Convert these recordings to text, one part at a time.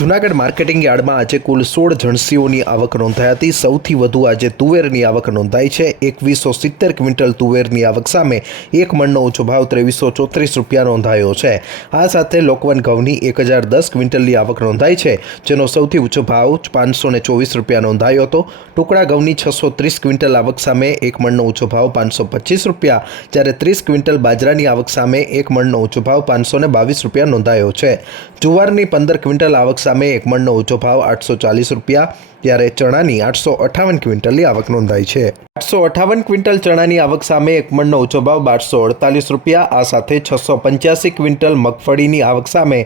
Junagadh marketing યાર્ડમાં આજે કુલ 16 જણસીઓની આવક નોંધાઈ હતી। સૌથી વધુ આજે તુવેરની આવક નોંધાઈ છે। 2170 ક્વિન્ટલ તુવેરની આવક સામે એક મણનો ઊંચો ભાવ 2334 રૂપિયા નોંધાયો છે। આ સાથે લોકવન ઘઉંની 1010 ક્વિન્ટલની આવક નોંધાઈ છે, જેનો સૌથી ઊંચો ભાવ 524 રૂપિયા નોંધાયો હતો। ટુકડા ઘઉંની 630 ક્વિન્ટલ આવક સામે એક મણનો ઊંચો ભાવ 525 રૂપિયા, જ્યારે 30 ક્વિન્ટલ બાજરાની આવક સામે એક મણનો ઊંચો ભાવ 522 રૂપિયા નોંધાયો છે। જુવારની 15 ક્વિન્ટલ આવક સામે એક મણનો ઊંચો ભાવ 840 રૂપિયા, જ્યારે ચણાની 858 ક્વિન્ટલની આવક નોંધાઈ છે। 858 ક્વિન્ટલ ચણાની આવક સામે એક મણનો ઊંચો ભાવ 1248 રૂપિયા। આ સાથે 685 ક્વિન્ટલ મગફળીની આવક સામે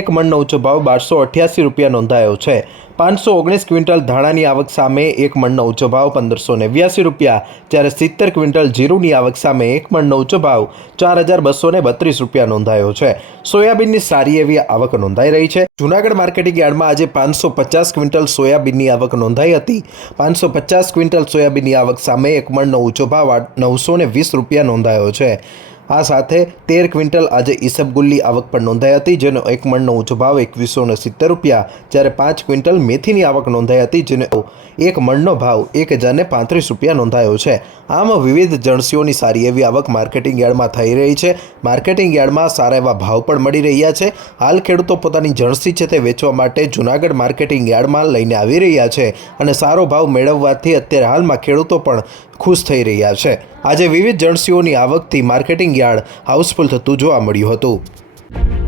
એક મણનો ઊંચો ભાવ 1288 રૂપિયા નોંધાયો છે। 519 ક્વિન્ટલ ધાણાની આવક સામે એક મણનો ઊંચો ભાવ 1589 રૂપિયા, જ્યારે 70 ક્વિન્ટલ જીરુની આવક સામે એક મણનો ઊંચો ભાવ 4232 રૂપિયા નોંધાયો છે। સોયાબીનની સારી એવી આવક નોંધાઈ રહી છે। જૂનાગઢ માર્કેટિંગ યાર્ડમાં આજે 550 ક્વિન્ટલ સોયાબીનની આવક નોંધાઈ હતી। 550 ક્વિન્ટલ સોયાબીનની આવક સામે એક મણનો ઊંચો ભાવ 920 રૂપિયા નોંધાયો છે। આ સાથે 13 ક્વિન્ટલ આજે ઈસબગુલની આવક પણ નોંધાઈ હતી, જેનો એક મણનો ઊંચો ભાવ 2170 રૂપિયા, જ્યારે 5 ક્વિન્ટલ મેથીની આવક નોંધાઈ હતી, જેનો એક મણનો ભાવ 1035 રૂપિયા નોંધાયો છે। આમ વિવિધ જણસીઓની સારી એવી આવક માર્કેટિંગ યાર્ડમાં થઈ રહી છે। માર્કેટિંગ યાર્ડમાં સારા એવા ભાવ પણ મળી રહ્યા છે। હાલ ખેડૂતો પોતાની જણસી છે તે વેચવા માટે જૂનાગઢ માર્કેટિંગ યાર્ડમાં લઈને આવી રહ્યા છે અને સારો ભાવ મેળવવાથી અત્યારે હાલમાં ખેડૂતો પણ ખુશ થઈ રહ્યા છે। આજે વિવિધ જણસીઓની આવકથી માર્કેટિંગ યાર્ડ હાઉસફુલ થતું જોવા મળ્યું હતું।